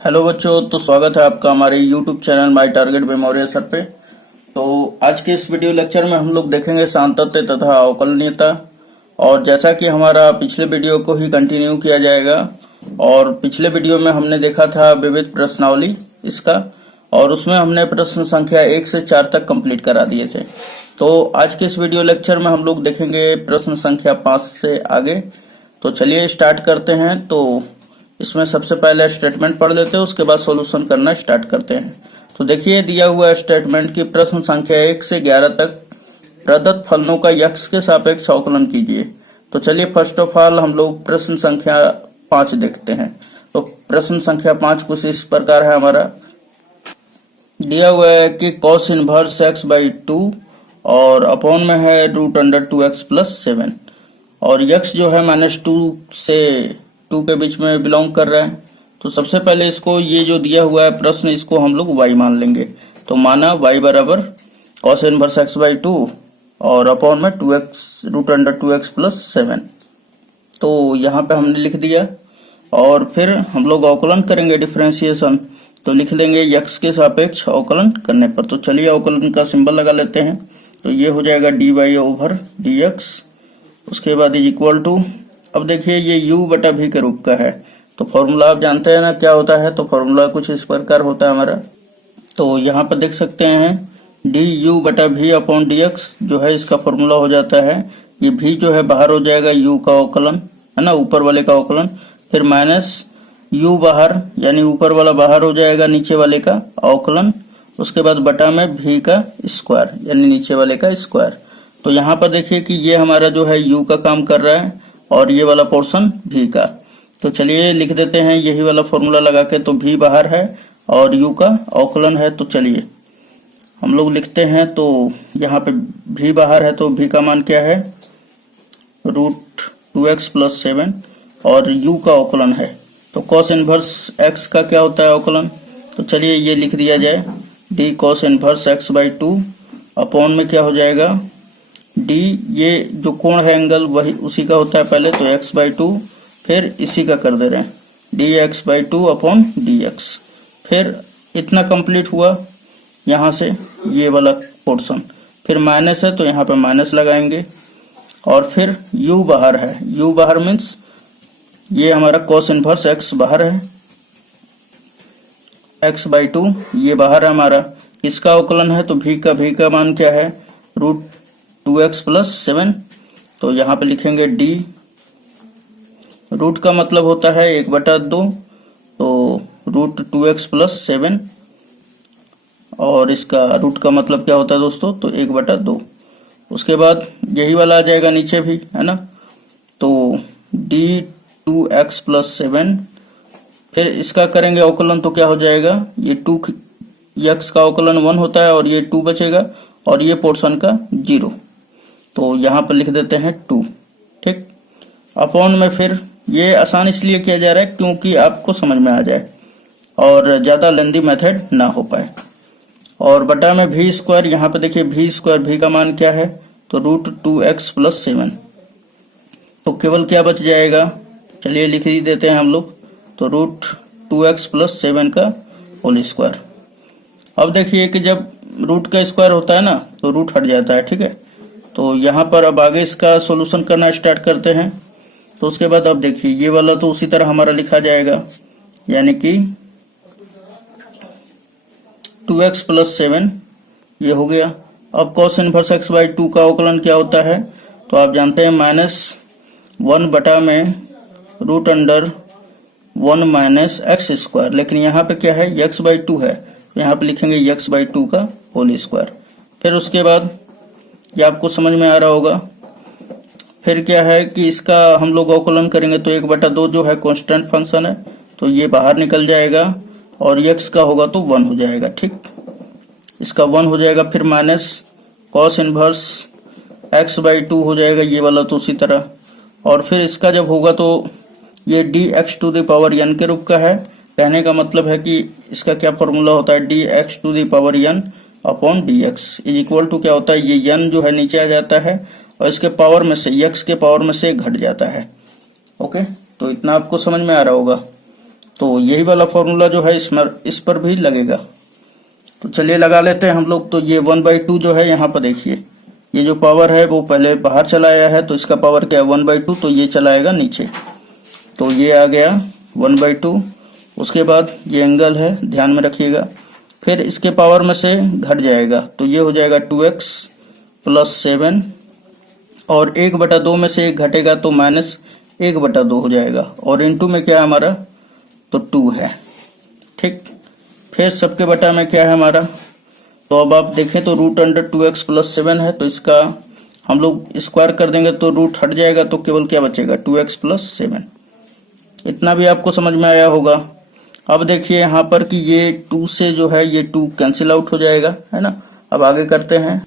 Hello बच्चों, तो स्वागत है आपका हमारे YouTube channel my target memorial sir पे। तो आज के इस वीडियो लेक्चर में हम लोग देखेंगे सांतत्य तथा अवकलनीयता। और जैसा कि हमारा पिछले वीडियो को ही कंटिन्यू किया जाएगा, और पिछले वीडियो में हमने देखा था विविध प्रश्नावली इसका, और उसमें हमने प्रश्न संख्या 1 से 4 तक कंप्लीट करा दिए थे। तो आज के इस वीडियो लेक्चर में हम लोग देखेंगे प्रश्न संख्या 5 से आगे। तो चलिए स्टार्ट करते हैं। तो इसमें सबसे पहले स्टेटमेंट पढ़ लेते हैं, उसके बाद सॉल्यूशन करना स्टार्ट करते हैं। तो देखिए दिया हुआ स्टेटमेंट की प्रश्न संख्या 1 से 11 तक प्रदत्त फलनों का x के सापेक्ष अवकलन कीजिए। तो चलिए फर्स्ट ऑफ ऑल हम लोग प्रश्न संख्या 5 देखते हैं। तो प्रश्न संख्या 5 कुछ इस प्रकार है हमारा। दिया हुआ है कि cos इनवर्स x बाई 2 और अपॉन में है √2x प्लस 7, और x जो है -2 से 2 के बीच में बिलोंग कर रहा है। तो सबसे पहले इसको, ये जो दिया हुआ है प्रश्न, इसको हम लोग y मान लेंगे। तो माना y बराबर cos इनवर्स x बाई 2 और अपॉन में 2x प्लस 7। तो यहाँ पे हमने लिख दिया, और फिर हम लोग अवकलन करेंगे डिफरेंशिएशन। तो लिख लेंगे x के सापेक्ष अवकलन करने पर। तो चलिए अवकलन का सिंबल लगा लेते हैं। तो ये हो जाएगा dy ओवर dx, उसके बाद इज इक्वल टू, अब देखिए ये u बटा v के रूप का है। तो फॉर्मूला आप जानते हैं ना क्या होता है। तो फॉर्मूला कुछ इस प्रकार होता है हमारा। तो यहाँ पर देख सकते हैं du बटा v अपॉन dx जो है इसका फॉर्मूला हो जाता है, ये v जो है बाहर हो जाएगा u का अवकलन, है ना, ऊपर वाले का अवकलन, फिर माइनस u बाहर, यानी ऊपर वाला बाहर हो जाएगा नीचे वाले का अवकलन, उसके बाद बटा में v का स्क्वायर, यानी नीचे वाले का स्क्वायर। तो यहाँ पर देखिए कि ये हमारा जो है u का काम कर रहा है और ये वाला पोर्शन v का। तो चलिए लिख देते हैं यही वाला फॉर्मूला लगा के। तो v बाहर है और u का अवकलन है। तो चलिए हम लोग लिखते हैं। तो यहाँ पे v बाहर है तो v का मान क्या है, √2x प्लस 7, और u का अवकलन है। तो cos इनवर्स x का क्या होता है अवकलन। तो चलिए ये लिख दिया जाए, d cos inverse x by 2 upon में क्या हो जाएगा, d ये जो कोण है एंगल वही उसी का होता है पहले, तो x बाई 2, फिर इसी का कर दे रहे हैं dx बाई 2 अपॉन dx। फिर इतना कंप्लीट हुआ यहाँ से ये वाला पोर्शन, फिर माइनस है तो यहाँ पे माइनस लगाएंगे, और फिर u बाहर है, u बाहर मीन्स ये हमारा cos इनवर्स x बाहर है, x बाई 2 ये बाहर है हमारा, इसका अवकलन है। तो v का मान क्या है, √2x प्लस 7। तो यहाँ पे लिखेंगे d, रूट का मतलब होता है 1/2, तो √2x प्लस 7, और इसका रूट का मतलब क्या होता है दोस्तों, तो 1/2। उसके बाद यही वाला आ जाएगा नीचे भी, है ना। तो d2x प्लस 7, फिर इसका करेंगे अवकलन तो क्या हो जाएगा, ये 2x का अवकलन 1 होता है और ये 2 बचेगा, और ये पोर्शन का 0। तो यहाँ पर लिख देते हैं 2, ठीक। अपॉन में फिर ये आसान इसलिए किया जा रहा है क्योंकि आपको समझ में आ जाए और ज़्यादा लेंदी मेथड ना हो पाए। और बटा में v स्क्वायर, यहाँ पे देखिए v स्क्वायर, v का मान क्या है, तो √2x प्लस 7। तो केवल क्या बच जाएगा, चलिए लिख ही देते हैं हम लोग। तो √2x प्लस 7 का होल स्क्वायर। अब देखिए कि जब रूट का स्क्वायर होता है ना तो रूट हट जाता है, ठीक है। तो यहाँ पर अब आगे इसका सॉल्यूशन करना स्टार्ट करते हैं। तो उसके बाद अब देखिए ये वाला तो उसी तरह हमारा लिखा जाएगा, यानी कि 2x प्लस 7 ये हो गया। अब cos इनवर्स x बाई 2 का अवकलन क्या होता है, तो आप जानते हैं -1 बटा में √1 माइनस x स्क्वायर, लेकिन यहाँ पे क्या है, x बाई 2 है, तो यहाँ पे लिखेंगे x बाई 2 का होल स्क्वायर। फिर उसके बाद ये आपको समझ में आ रहा होगा, फिर क्या है कि इसका हम लोग अवकलन करेंगे तो 1/2 जो है कांस्टेंट फंक्शन है, तो ये बाहर निकल जाएगा, और x का होगा तो 1 हो जाएगा, ठीक। इसका 1 हो जाएगा, फिर minus cos inverse x by 2 हो जाएगा, ये वाला तो उसी तरह। और फिर इसका जब होगा तो ये dx to the power n के रूप का है। कहने का मतलब है कि इसका क्या फॉर्मूला होता है, dx to the power n upon dx is equal to क्या होता है, ये n जो है नीचे आ जाता है और इसके पावर में से, x के पावर में से घट जाता है। ओके, तो इतना आपको समझ में आ रहा होगा। तो यही वाला फॉर्मूला जो है इस पर भी लगेगा। तो चलिए लगा लेते हैं हम लोग। तो ये 1/2 जो है यहाँ पर देखिए, ये जो पावर है वो पहले बाहर चला आया है, तो इसका पावर क्या है 1/2, तो ये चलाएगा नीचे, तो ये आ गया 1/2। उसके बाद ये एंगल है, ध्यान में रखिएगा, फिर इसके पावर में से घट जाएगा, तो ये हो जाएगा 2x + 7, और 1/2 में से 1 घटेगा तो -1/2 हो जाएगा, और इनटू में क्या है हमारा, तो 2 है। ठीक, फिर सबके बटा में क्या है हमारा, तो अब आप देखें तो √2x + 7 है, तो इसका हम लोग स्क्वायर कर देंगे तो रूट हट जाएगा, तो केवल क्या बचेगा 2x + 7। इतना भी आपको समझ में आया होगा। अब देखिए यहाँ पर कि ये 2 से जो है ये 2 कैंसिल आउट हो जाएगा, है ना। अब आगे करते हैं।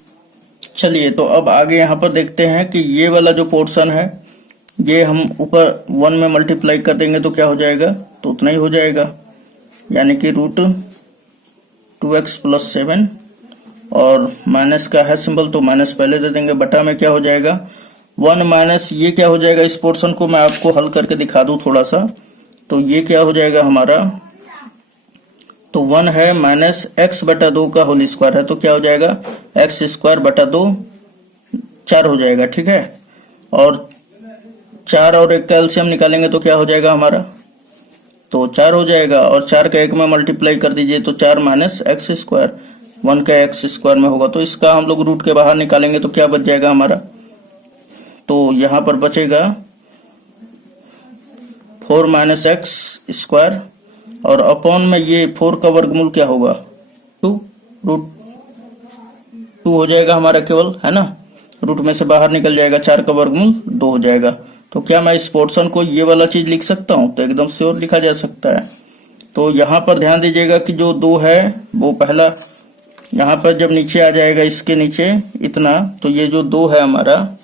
चलिए तो अब आगे यहाँ पर देखते हैं कि ये वाला जो पोर्शन है ये हम ऊपर 1 में मल्टीप्लाई कर देंगे तो क्या हो जाएगा, तो उतना ही हो जाएगा, यानी कि √2x + 7, और माइनस का है सिंबल तो माइनस पहले दे देंगे, बटा में क्या हो जाएगा 1 माइनस ये क्या हो जाएगा, इस पोर्शन को मैं आपको हल करके दिखा दूं थोड़ा सा, तो ये क्या हो जाएगा हमारा, तो 1 है -x/2 का होल स्क्वायर है, तो क्या हो जाएगा x²/2 4 हो जाएगा। ठीक है, और 4 और 1 का एलसीएम निकालेंगे तो क्या हो जाएगा हमारा, तो 4 हो जाएगा, और 4 का 1 में मल्टीप्लाई कर दीजिए तो 4 - x², 1 का x² में होगा, तो इसका हम लोग रूट के बाहर निकालेंगे तो क्या बच जाएगा हमारा, तो यहाँ पर बचेगा 4 - x², और अपॉन में ये 4 का वर्गमूल क्या होगा 2, √2 हो जाएगा हमारा केवल, है ना, रूट में से बाहर निकल जाएगा, 4 का वर्गमूल 2 हो जाएगा। तो क्या मैं इस पोर्शन को ये वाला चीज लिख सकता हूँ, तो एकदम श्योर लिखा जा सकता है। तो यहाँ पर ध्यान दीजिएगा कि जो 2 है वो पहला यहाँ पर जब नीचे आ जाएगा, इसके नीचे इतना, तो ये जो 2 है हमारा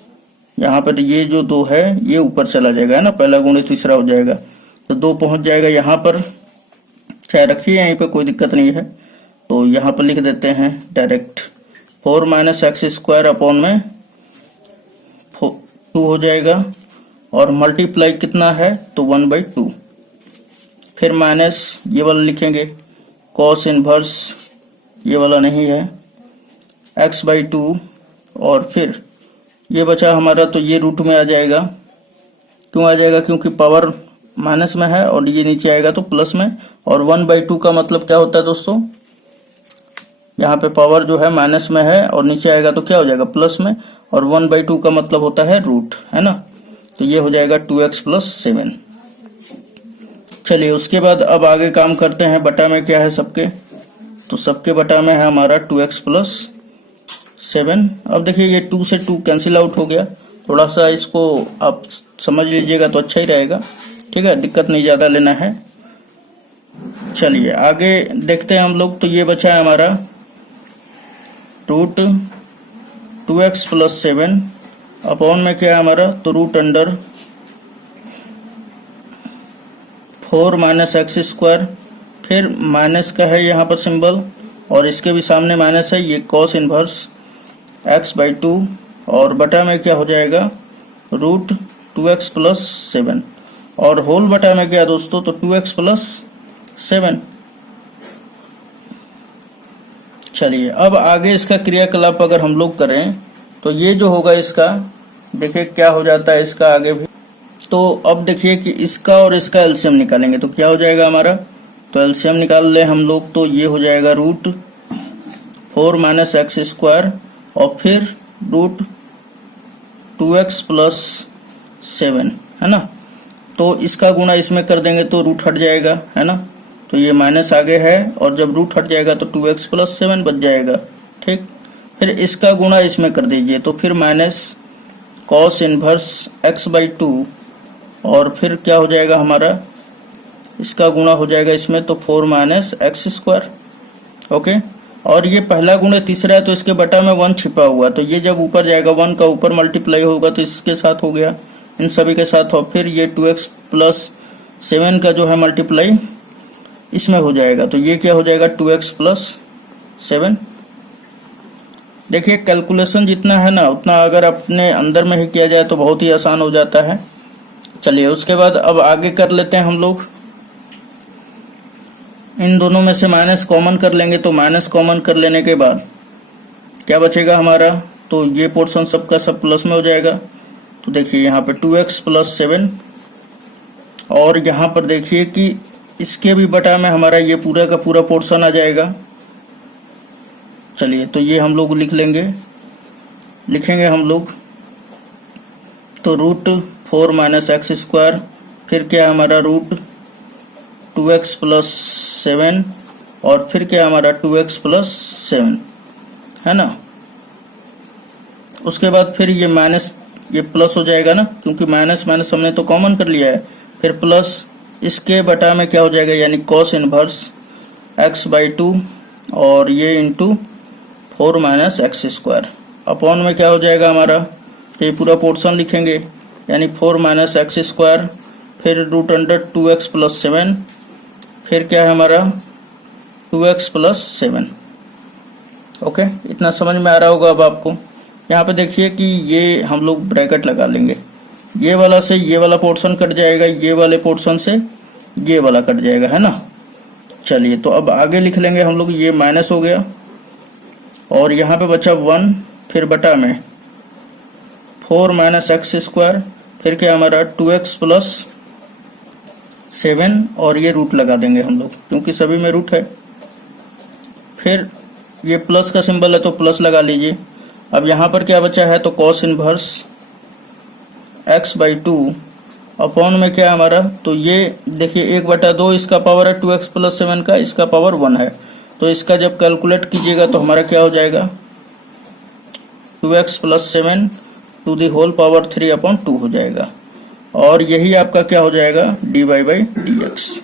यहाँ पर, ये जो 2 है ये ऊपर चला जाएगा, है ना, पहला गुणे तीसरा हो जाएगा, तो 2 पहुंच जाएगा यहाँ पर, चाहे रखिए यहीं पे कोई दिक्कत नहीं है। तो यहाँ पर लिख देते हैं डायरेक्ट 4 - x² अपॉन में 2 हो जाएगा, और मल्टीप्लाई कितना है तो 1/2, फिर माइनस ये वाला लिखेंगे cos इनवर्स, ये वाला नहीं है, x/2, और फिर ये बचा हमारा, तो ये रूट में आ जाएगा, क्यों आ जाएगा, क्योंकि पावर माइनस में है, और ये नीचे आएगा तो प्लस में, और 1/2 का मतलब क्या होता है दोस्तों, यहाँ पे पावर जो है माइनस में है और नीचे आएगा तो क्या हो जाएगा प्लस में, और 1/2 का मतलब होता है रूट, है ना, तो ये हो जाएगा 2x + 7। चलिए उसके बाद अब आगे काम करते हैं। बटा में क्या है सबके, तो सबके बटा में है हमारा 2x + 7। अब देखिए ये 2 से 2 कैंसिल आउट हो गया, थोड़ा सा इसको आप समझ लीजिएगा तो अच्छा ही रहेगा। ठीक है, दिक्कत नहीं ज़्यादा लेना है। चलिए आगे देखते हैं हम लोग। तो ये बचा है हमारा √2x + 7 अपॉन में क्या है हमारा, तो √4 - x², फिर माइनस का है यहाँ पर सिंबल, और इसके भी सामने माइनस है, ये cos इनवर्स x/2, और बटा में क्या हो जाएगा √2x + 7, और होल बटा में क्या दोस्तों, तो 2x + 7। चलिए अब आगे इसका क्रियाकलाप अगर हम लोग करें तो ये जो होगा इसका, देखिए क्या हो जाता है इसका आगे भी। तो अब देखिए कि इसका और इसका एलसीएम निकालेंगे तो क्या हो जाएगा हमारा, तो एलसीएम निकाल ले हम लोग, तो ये हो जाएगा √4 - x², और फिर √2x + 7, है ना, तो इसका गुणा इसमें कर देंगे तो रूट हट जाएगा, है ना, तो ये माइनस आगे है, और जब रूट हट जाएगा तो 2x + 7 बच जाएगा। ठीक, फिर इसका गुणा इसमें कर दीजिए, तो फिर माइनस cos इनवर्स x/2, और फिर क्या हो जाएगा हमारा, इसका गुणा हो जाएगा इसमें, तो 4 - x²। ओके, और ये पहला गुणा तीसरा है तो इसके बटा में 1 छिपा हुआ, तो ये जब ऊपर जाएगा 1 का ऊपर मल्टीप्लाई होगा तो इसके साथ हो गया, इन सभी के साथ, और फिर ये 2x + 7 का जो है मल्टीप्लाई इसमें हो जाएगा, तो ये क्या हो जाएगा 2x + 7। देखिए कैलकुलेशन जितना है ना उतना अगर अपने अंदर में ही किया जाए तो बहुत ही आसान हो जाता है। चलिए उसके बाद अब आगे कर लेते हैं हम लोग। इन दोनों में से माइनस कॉमन कर लेंगे, तो माइनस कॉमन कर लेने के बाद क्या बचेगा हमारा, तो ये पोर्शन सबका सब प्लस में हो जाएगा। तो देखिए यहाँ पे 2x प्लस 7, और यहाँ पर देखिए कि इसके भी बटा में हमारा ये पूरा का पूरा पोर्शन आ जाएगा। चलिए तो ये हम लोग लिखेंगे हम लोग, तो √4 माइनस एक्स स्क्वायर, फिर क्या हमारा √2x प्लस 7, और फिर क्या हमारा 2x प्लस 7 है ना। उसके बाद फिर ये माइनस, ये प्लस हो जाएगा ना, क्योंकि माइनस माइनस हमने तो कॉमन कर लिया है। फिर प्लस इसके बटा में क्या हो जाएगा, यानी कॉस इनवर्स x/2, और ये into 4 minus x square, upon में क्या हो जाएगा हमारा, तो ये पूरा पोर्शन लिखेंगे, यानी 4 माइनस एक्स स्क्वायर, फिर √2x प्लस 7, फिर क्या है हमारा 2x प्लस 7। ओके, इतना समझ में आ रहा होगा अब आपको। यहाँ पे देखिए कि ये हम लोग ब्रैकेट लगा लेंगे, ये वाला से ये वाला पोर्शन कट जाएगा, ये वाले पोर्शन से ये वाला कट जाएगा, है ना। चलिए तो अब आगे लिख लेंगे हम लोग, ये माइनस हो गया, और यहाँ पे बचा 1, फिर बटा में 4 माइनस एक्स स्क्वायर, फिर क्या हमारा 2x प्लस 7, और ये रूट लगा देंगे हम लोग, क्योंकि सभी में रूट है। फिर ये प्लस का सिंबल है तो प्लस लगा लीजिए। अब यहाँ पर क्या बचा है, तो कॉस इनवर्स x/2 अपॉन में क्या हमारा, तो ये देखिए 1/2 इसका पावर है 2x प्लस 7 का, इसका पावर 1 है, तो इसका जब कैलकुलेट कीजिएगा तो हमारा क्या हो जाएगा, 2x plus 7 to the whole power 3/2 हो जाएगा, और यही आपका क्या हो जाएगा, dy/dx।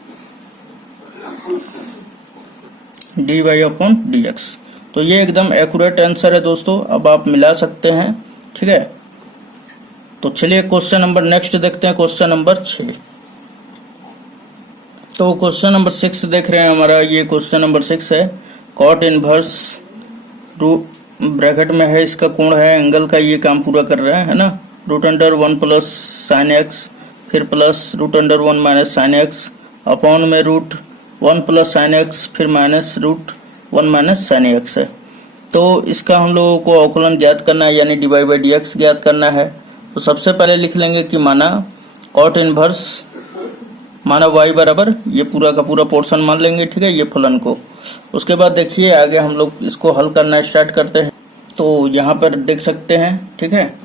तो ये एकदम एक्यूरेट आंसर है दोस्तों, अब आप मिला सकते हैं, ठीक है। तो चलिए क्वेश्चन नंबर नेक्स्ट देखते हैं, क्वेश्चन नंबर 6। तो क्वेश्चन नंबर 6 देख रहे हैं हमारा, ये क्वेश्चन नंबर 6 है। कॉट इनवर्स ब्रैकेट में है, इसका कोण है, एंगल का ये काम पूरा कर रहा है ना। √1 प्लस साइन एक्स, फिर plus √1 minus sine x, upon में √1 प्लस साइन एक्स, फिर माइनस √1 माइनस साइन एक्स है। तो इसका हम लोगों को अवकलन ज्ञात करना है, यानी dy/dx ज्ञात करना है। तो सबसे पहले लिख लेंगे कि माना कॉट इनवर्स, माना y बराबर ये पूरा का पूरा पोर्शन मान लेंगे, ठीक है, ये फलन को। उसके बाद देखिए आगे हम लोग इसको हल करना स्टार्ट करते हैं। तो यहाँ पर देख सकते हैं, ठीक है।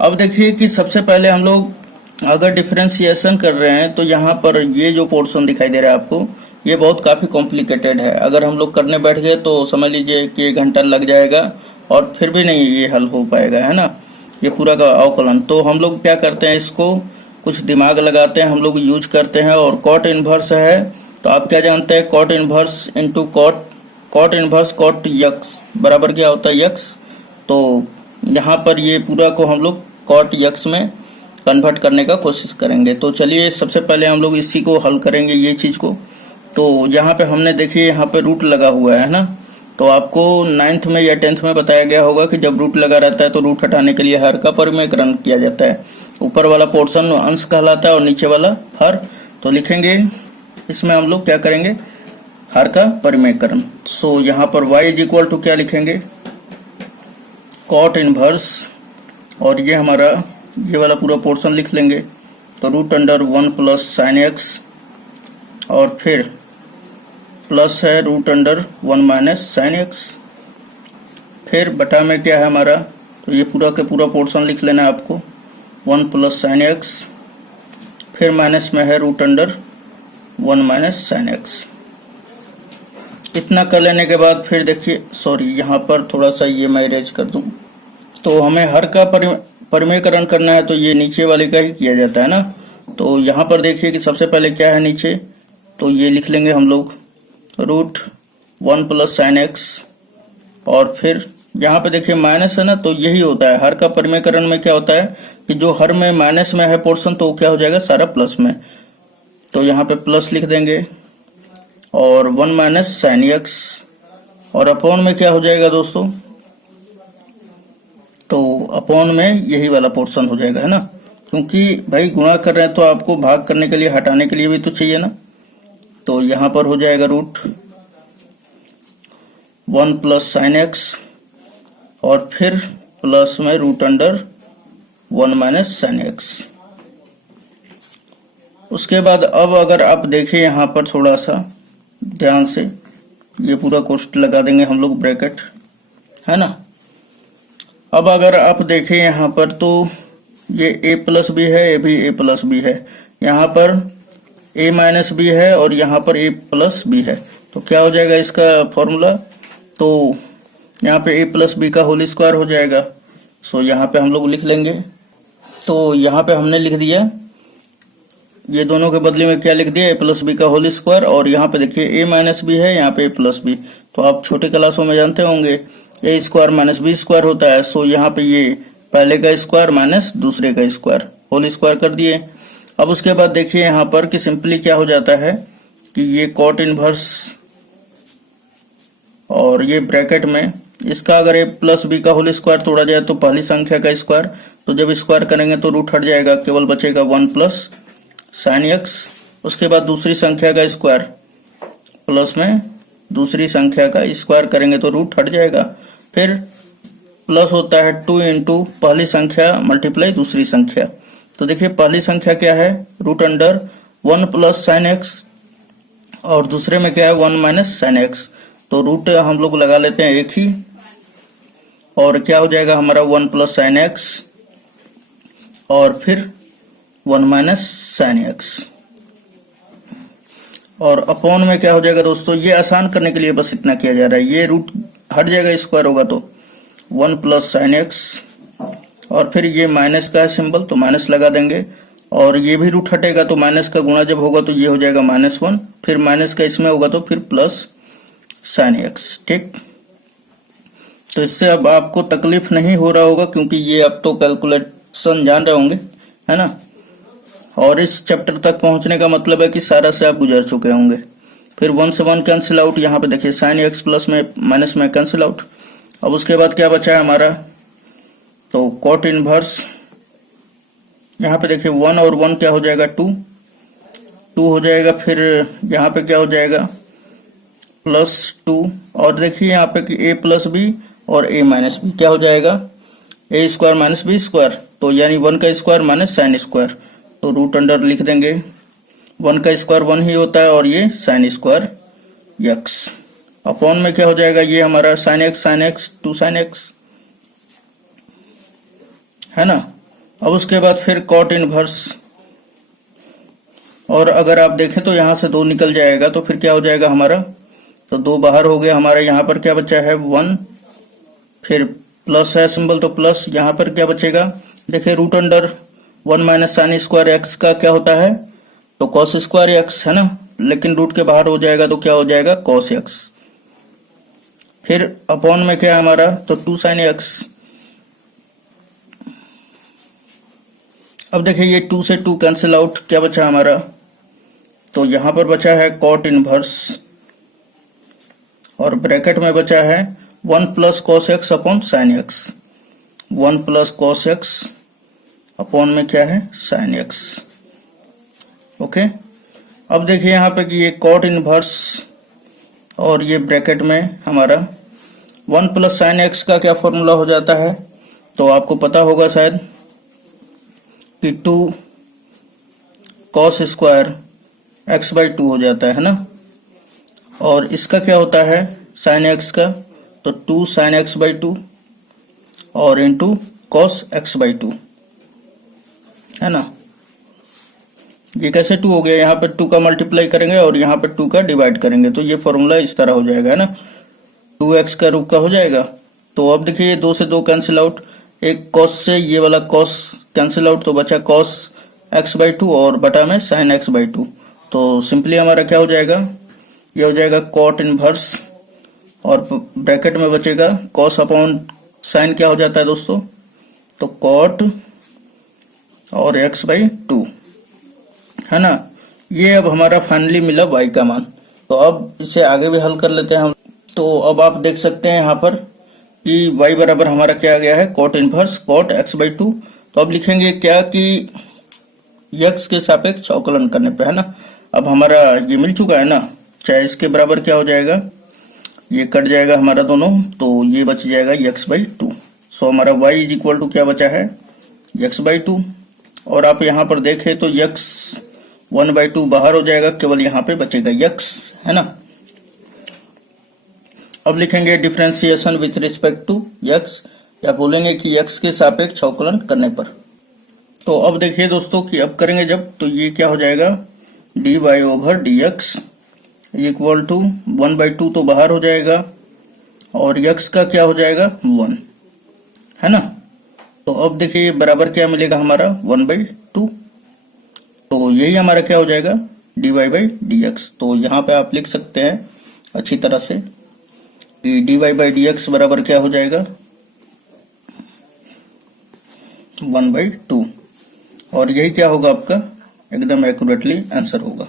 अब देखिए कि सबसे पहले हम लोग अगर डिफरेंशिएशन कर रहे हैं, तो यहाँ पर ये जो पोर्शन दिखाई दे रहा है आपको, ये बहुत काफ़ी कॉम्प्लिकेटेड है। अगर हम लोग करने बैठ गए तो समझ लीजिए कि 1 घंटा लग जाएगा, और फिर भी नहीं ये हल हो पाएगा, है ना, ये पूरा का अवकलन। तो हम लोग क्या करते हैं, इसको कुछ दिमाग लगाते हैं, हम लोग यूज करते हैं। और कॉट इनवर्स है, तो आप क्या जानते हैं, cot inverse into cot inverse cot x बराबर क्या होता है, यक्स। तो यहाँ पर ये पूरा को हम लोग कॉट यक्स में कन्वर्ट करने का कोशिश करेंगे। तो चलिए सबसे पहले हम लोग इसी को हल करेंगे, ये चीज़ को। तो यहाँ पे हमने देखिए यहाँ पे रूट लगा हुआ है ना, तो आपको 9th में या 10th में बताया गया होगा कि जब रूट लगा रहता है तो रूट हटाने के लिए हर का परिमेयकरण किया जाता है। ऊपर वाला पोर्शन अंश कहलाता है और नीचे वाला हर। तो लिखेंगे इसमें हम लोग क्या करेंगे, हर का परिमेयकरण। सो यहाँ पर y इज इक्वल टू क्या लिखेंगे, कॉट इनवर्स, और ये हमारा ये वाला पूरा पोर्शन लिख लेंगे, तो √1 प्लस साइन एक्स, और फिर प्लस है √1 माइनस साइन एक्स, फिर बटा में क्या है हमारा, तो ये पूरा का पूरा पोर्शन लिख लेना है आपको, 1 प्लस साइन एक्स, फिर माइनस में है √1 माइनस साइन एक्स। इतना कर लेने के बाद फिर देखिए, सॉरी यहाँ पर थोड़ा सा ये मैं इरेज कर दूं। तो हमें हर का परिमेयकरण करना है, तो ये नीचे वाले का ही किया जाता है ना। तो यहाँ पर देखिए कि सबसे पहले क्या है नीचे, तो ये लिख लेंगे हम लोग √1 प्लस साइन एक्स, और फिर यहाँ पे देखिए माइनस है ना, तो यही होता है हर का परिमेयकरण में क्या होता है कि जो हर में माइनस में है पोर्शन, तो क्या हो जाएगा सारा प्लस में। तो यहाँ पे प्लस लिख देंगे, और 1 माइनस साइन एक्स, और अपॉन में क्या हो जाएगा दोस्तों, तो अपॉन में यही वाला पोर्शन हो जाएगा, है ना, क्योंकि भाई गुणा कर रहे हैं तो आपको भाग करने के लिए, हटाने के लिए भी तो चाहिए ना। तो यहाँ पर हो जाएगा रूट 1 प्लस साइन एक्स और फिर प्लस में root under 1 minus sine x. उसके बाद अब अगर आप देखें यहाँ पर थोड़ा सा ध्यान से, ये पूरा कोष्ठ लगा देंगे हम लोग ब्रैकेट, है ना। अब अगर आप देखें यहाँ पर तो ये a प्लस बी है, ये भी a प्लस बी है, यहाँ पर a माइनस बी है और यहाँ पर a प्लस बी है। तो क्या हो जाएगा इसका फॉर्मूला, तो यहाँ पे a प्लस बी का होल स्क्वायर हो जाएगा। सो यहाँ पे हम लोग लिख लेंगे। तो यहाँ पे हमने लिख दिया, ये दोनों के बदले में क्या लिख दिया, a प्लस बी का होल स्क्वायर, और यहाँ पे देखिए a माइनस बी है, यहाँ पे a प्लस बी। तो आप छोटे क्लासों में जानते होंगे a square minus B square होता है। सो यहाँ पे ये पहले का स्क्वायर माइनस दूसरे का स्क्वायर, होल स्क्वायर कर दिए। अब उसके बाद देखिए यहाँ पर कि सिंपली क्या हो जाता है कि ये कॉट इनवर्स और ये ब्रैकेट में इसका अगर a प्लस बी का होल स्क्वायर तोड़ा जाए तो पहली संख्या का स्क्वायर, तो जब स्क्वायर करेंगे तो रूट हट जाएगा, केवल बचेगा 1 प्लस साइन एक्स। उसके बाद दूसरी संख्या का स्क्वायर प्लस में दूसरी संख्या का स्क्वायर करेंगे तो रूट हट जाएगा। फिर प्लस होता है 2 इंटू पहली संख्या मल्टीप्लाई दूसरी संख्या। तो देखिए पहली संख्या क्या है, root under 1 plus sine x, और दूसरे में क्या है 1 माइनस साइन एक्स। तो रूट हम लोग लगा लेते हैं एक ही, और क्या हो जाएगा हमारा 1 प्लस साइन एक्स और फिर 1 माइनस साइन एक्स, और अपॉन में क्या हो जाएगा दोस्तों, ये आसान करने के लिए बस इतना किया जा रहा है, ये रूट हट जाएगा, स्क्वायर होगा तो 1 प्लस साइन एक्स, और फिर ये माइनस का है सिंबल तो माइनस लगा देंगे, और ये भी रूट हटेगा तो माइनस का गुणा जब होगा तो ये हो जाएगा -1, फिर माइनस का इसमें होगा तो फिर प्लस साइन एक्स। ठीक, तो इससे अब आपको तकलीफ नहीं हो रहा होगा क्योंकि ये अब तो कैलकुलेशन जान रहे होंगे, है ना। और इस चैप्टर तक पहुंचने का मतलब है कि सारा से आप गुजर चुके होंगे। फिर 1 से 1 कैंसिल आउट, यहाँ पे देखिए साइन एक्स प्लस में माइनस में कैंसिल आउट। अब उसके बाद क्या बचा है हमारा, तो कॉट इनवर्स, यहाँ पे देखिए 1 और 1 क्या हो जाएगा 2 हो जाएगा। फिर यहाँ पे क्या हो जाएगा +2, और देखिए यहाँ पे कि a प्लस बी और a माइनस बी क्या हो जाएगा a square minus B square, तो यानी 1 का स्क्वायर माइनस साइन स्क्वायर, तो रूट अंडर लिख देंगे 1 का स्क्वायर 1 ही होता है और ये साइन स्क्वायर x। अपॉन में क्या हो जाएगा, ये हमारा साइन एक्स 2 साइन एक्स, है ना। अब उसके बाद फिर कॉट इनवर्स, और अगर आप देखें तो यहाँ से 2 निकल जाएगा तो फिर क्या हो जाएगा हमारा, तो 2 बाहर हो गया हमारा। यहाँ पर क्या बचा है 1, फिर प्लस है सिंबल तो प्लस, यहाँ पर क्या बचेगा, देखिए root under 1 minus sine square x का क्या होता है, तो कॉस स्क्वायर एक्स, है ना, लेकिन रूट के बाहर हो जाएगा तो क्या हो जाएगा कॉस एक्स। फिर अपॉन में क्या है हमारा, तो 2 साइन एक्स। अब देखिए ये 2 से 2 कैंसिल आउट, क्या बचा हमारा, तो यहाँ पर बचा है कॉट इनवर्स, और ब्रैकेट में बचा है 1 plus cos x upon sine x, 1 plus cos x upon में क्या है साइन एक्स। ओके, अब देखिए यहाँ पे कि ये कॉट इनवर्स और ये ब्रैकेट में हमारा 1 प्लस साइन एक्स का क्या फॉर्मूला हो जाता है, तो आपको पता होगा शायद कि 2 कॉस स्क्वायर x/2 हो जाता है ना, और इसका क्या होता है साइन एक्स का, तो 2 साइन x/2 और इंटू कॉस x/2, है ना। ये कैसे 2 हो गया, यहाँ पर 2 का मल्टीप्लाई करेंगे और यहाँ पर 2 का डिवाइड करेंगे तो ये फॉर्मूला इस तरह हो जाएगा, है ना, 2x का रूप का हो जाएगा। तो अब देखिए ये 2 से 2 कैंसिल आउट, एक कॉस से ये वाला कॉस कैंसिल आउट, तो बचा कॉस x/2 और बटा में साइन x/2। तो सिंपली हमारा क्या हो जाएगा, ये हो जाएगा कॉट इनवर्स, और ब्रैकेट में बचेगा कॉस अपॉन साइन, क्या हो जाता है दोस्तों, तो कॉट और x/2, है ना। ये अब हमारा फाइनली मिला y का मान। तो अब इसे आगे भी हल कर लेते हैं हम। तो अब आप देख सकते हैं यहाँ पर कि y बराबर हमारा क्या आ गया है, कॉट इनवर्स कॉट x/2। तो अब लिखेंगे क्या कि x के सापेक्ष अवकलन करने पे, है ना, अब हमारा ये मिल चुका है ना, चाहे इसके बराबर क्या हो जाएगा, ये कट जाएगा हमारा दोनों, तो ये बच जाएगा x/2। सो हमारा y इज इक्वल टू क्या बचा है, x/2। और आप यहाँ पर देखें तो x 1/2 बाहर हो जाएगा, केवल यहाँ पे बचेगा x, है ना। अब लिखेंगे differentiation with respect to x, या बोलेंगे कि x के सापेक्ष अवकलन करने पर। तो अब देखिए दोस्तों कि अब करेंगे जब, तो ये क्या हो जाएगा, dy/dx इक्वल टू 1/2 तो बाहर हो जाएगा, और x का क्या हो जाएगा 1, है ना। तो अब देखिए बराबर क्या मिलेगा हमारा 1/2, तो यही हमारा क्या हो जाएगा dy/dx। तो यहाँ पे आप लिख सकते हैं अच्छी तरह से कि dy/dx बराबर क्या हो जाएगा 1/2, और यही क्या होगा आपका एकदम एक्यूरेटली आंसर होगा।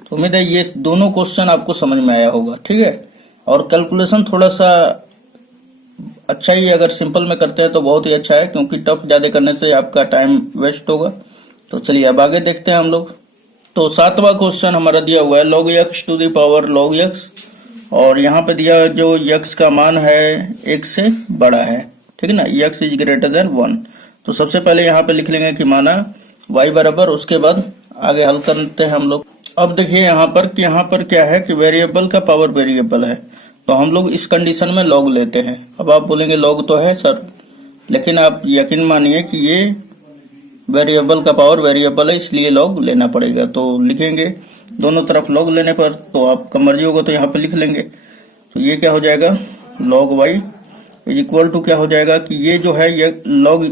तो उम्मीद है ये दोनों क्वेश्चन आपको समझ में आया होगा, ठीक है। और कैलकुलेशन थोड़ा सा अच्छा ही, अगर सिंपल में करते हैं तो बहुत ही अच्छा है, क्योंकि टफ ज्यादा करने से आपका टाइम वेस्ट होगा। तो चलिए अब आगे देखते हैं हम लोग। तो 7वां क्वेश्चन हमारा दिया हुआ है log x to the power log x, और यहाँ पे दिया जो x का मान है 1 से बड़ा है, ठीक है ना, x इज ग्रेटर देन 1। तो सबसे पहले यहाँ पे लिख लेंगे कि माना y बराबर, उसके बाद आगे हल करते हैं हम लोग। अब देखिए यहाँ पर कि यहाँ पर क्या है कि वेरिएबल का पावर वेरिएबल है, तो हम लोग इस कंडीशन में लॉग लेते हैं। अब आप बोलेंगे लॉग तो है सर, लेकिन आप यकीन मानिए कि ये वेरिएबल का पावर वेरिएबल है, इसलिए लॉग लेना पड़ेगा। तो लिखेंगे दोनों तरफ लॉग लेने पर, तो आपका मर्जी होगा तो यहाँ पे लिख लेंगे। तो ये क्या हो जाएगा log y is equal to क्या हो जाएगा कि ये जो है ये log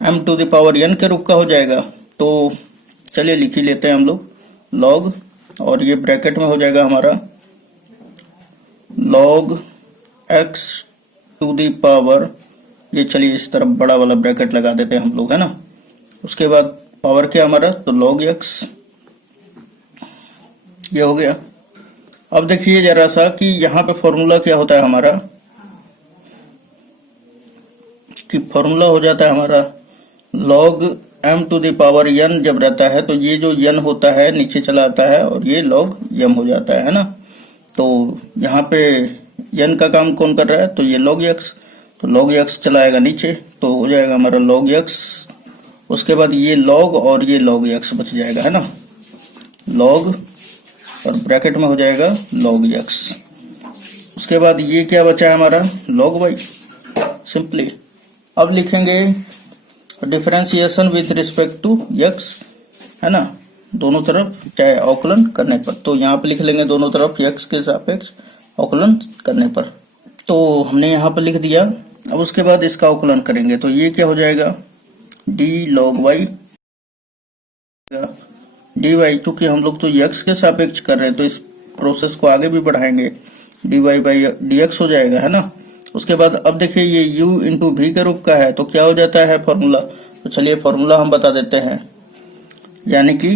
m to the power n के रूप का हो जाएगा। तो चलिए लिख ही लेते हैं हम लोग log, और ये ब्रैकेट में हो जाएगा हमारा log x to the power, ये चलिए इस तरफ बड़ा वाला ब्रैकेट लगा देते हैं हम लोग, है ना। उसके बाद पावर क्या हमारा, तो log x, ये हो गया। अब देखिए जरा सा कि यहाँ पे फॉर्मूला क्या होता है हमारा, कि फॉर्मूला हो जाता है हमारा log m to the power n जब रहता है तो ये जो n होता है नीचे चला आता है, और ये log m हो जाता है ना। तो यहाँ पे n का काम कौन कर रहा है, तो ये log x, तो log x चला आएगा नीचे, तो हो जाएगा हमारा log x। उसके बाद ये log और ये log x बच जाएगा, है ना, log, और ब्रैकेट में हो जाएगा log x। उसके बाद ये क्या बचा है हमारा log y, सिंपली। अब लिखेंगे differentiation with respect to x, है ना, दोनों तरफ चाहे अवकलन करने पर। तो यहाँ पे लिख लेंगे दोनों तरफ x के सापेक्ष अवकलन करने पर। तो हमने यहाँ पे लिख दिया। अब उसके बाद इसका अवकलन करेंगे, तो ये क्या हो जाएगा d log y dy, चूंकि हम लोग तो x के सापेक्ष कर रहे हैं तो इस प्रोसेस को आगे भी बढ़ाएंगे, dy/dx हो जाएगा, है ना। उसके बाद अब देखिए ये u इंटू भी के रूप का है, तो क्या हो जाता है फॉर्मूला, तो चलिए फॉर्मूला हम बता देते हैं। यानी कि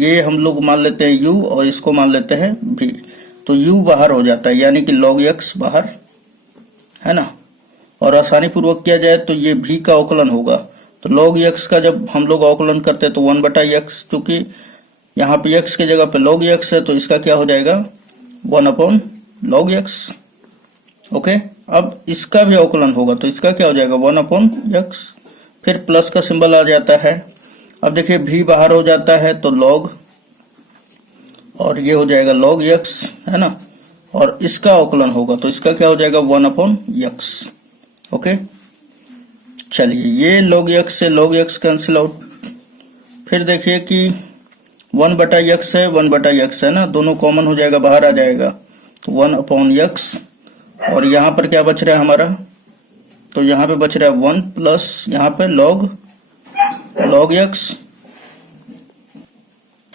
ये हम लोग मान लेते हैं u और इसको मान लेते हैं v, तो u बाहर हो जाता है, यानी कि log x बाहर, है ना। और आसानी पूर्वक किया जाए तो ये v का अवकलन होगा, तो log x का जब हम लोग अवकलन करते हैं तो 1/x, चूंकि यहाँ पे x की जगह पे log x है तो इसका क्या हो जाएगा 1/log x। ओके, अब इसका भी अवकलन होगा तो इसका क्या हो जाएगा 1/x, फिर प्लस का सिंबल आ जाता है। अब देखिए v बाहर हो जाता है तो log, और ये हो जाएगा log x, है ना, और इसका अवकलन होगा तो इसका क्या हो जाएगा 1/x। ओके, चलिए ये log x से log x कैंसिल आउट। फिर देखिए कि 1/x है 1/x है ना, दोनों कॉमन हो जाएगा, बाहर आ जाएगा, तो 1/x। और यहाँ पर क्या बच रहा है हमारा, तो यहाँ पे बच रहा है 1 प्लस यहाँ पे log x।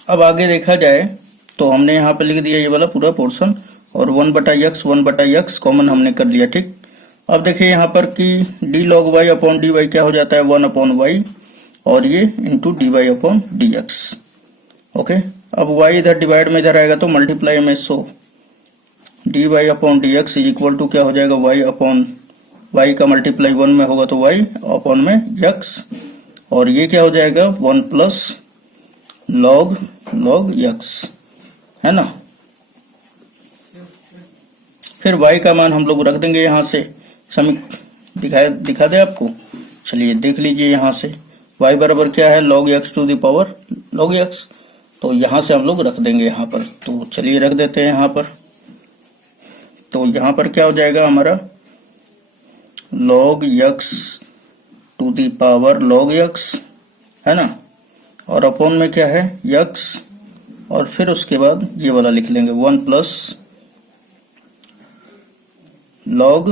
अब आगे देखा जाए तो हमने यहाँ पे लिख दिया ये वाला पूरा पोर्शन, और 1/x कॉमन हमने कर लिया, ठीक। अब देखिए यहाँ पर कि d log y upon dy क्या हो जाता है 1/y, और ये इंटू dy/dx। ओके, अब y इधर डिवाइड में इधर आएगा तो मल्टीप्लाई में, सो dy/dx इज इक्वल टू क्या हो जाएगा y का मल्टीप्लाई 1 में होगा तो y अपॉन में x, और ये क्या हो जाएगा 1 प्लस log x, है ना। फिर y का मान हम लोग रख देंगे यहाँ से, दिखा दे आपको। चलिए देख लीजिए यहाँ से y बराबर क्या है, log x to the power log x, तो यहाँ से हम लोग रख देंगे यहाँ पर। तो चलिए रख देते हैं यहाँ पर। तो यहाँ पर क्या हो जाएगा हमारा, log x to the power log x, है ना, और अपॉन में क्या है x, और फिर उसके बाद ये वाला लिख लेंगे 1 प्लस log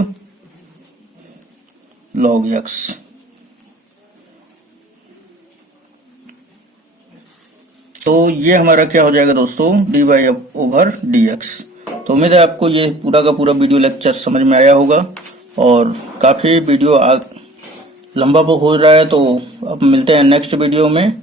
x। तो ये हमारा क्या हो जाएगा दोस्तों, dy ओवर dx। तो उम्मीद है आपको ये पूरा का पूरा वीडियो लेक्चर समझ में आया होगा, और काफी वीडियो लंबा हो रहा है, तो अब मिलते हैं नेक्स्ट वीडियो में।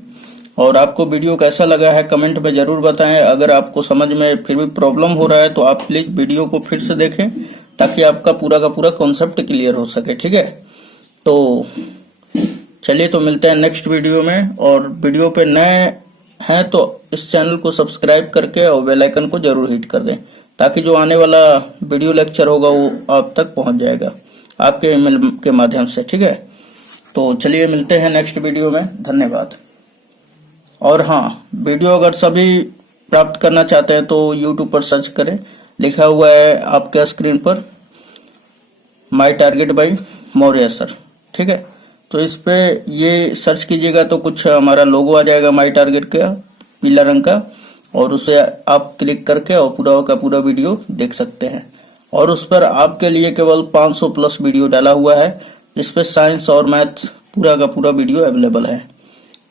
और आपको वीडियो कैसा लगा है कमेंट में जरूर बताएं। अगर आपको समझ में फिर भी प्रॉब्लम हो रहा है तो आप प्लीज वीडियो को फिर से देखें, ताकि आपका पूरा का पूरा कॉन्सेप्ट क्लियर हो सके, ठीक है। तो चलिए, तो मिलते हैं नेक्स्ट वीडियो में। और वीडियो पे नए हैं तो इस चैनल को सब्सक्राइब करके और बेल आइकन को जरूर हिट कर दें, ताकि जो आने वाला वीडियो लेक्चर होगा वो आप तक पहुंच जाएगा आपके ईमेल के माध्यम से, ठीक है। तो चलिए मिलते हैं नेक्स्ट वीडियो में, धन्यवाद। और हाँ, वीडियो अगर सभी प्राप्त करना चाहते हैं तो YouTube पर सर्च करें, लिखा हुआ है आपके स्क्रीन पर my target by Maurya sir, ठीक है। तो इस पे ये सर्च कीजिएगा तो कुछ हमारा लोगो आ जाएगा माई टारगेट का, पीला रंग का, और उसे आप क्लिक करके और पूरा का पूरा वीडियो देख सकते हैं। और उस पर आपके लिए केवल 500 प्लस वीडियो डाला हुआ है, जिसपे साइंस और मैथ पूरा का पूरा वीडियो अवेलेबल है।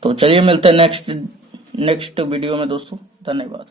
तो चलिए मिलते हैं नेक्स्ट वीडियो में दोस्तों, धन्यवाद।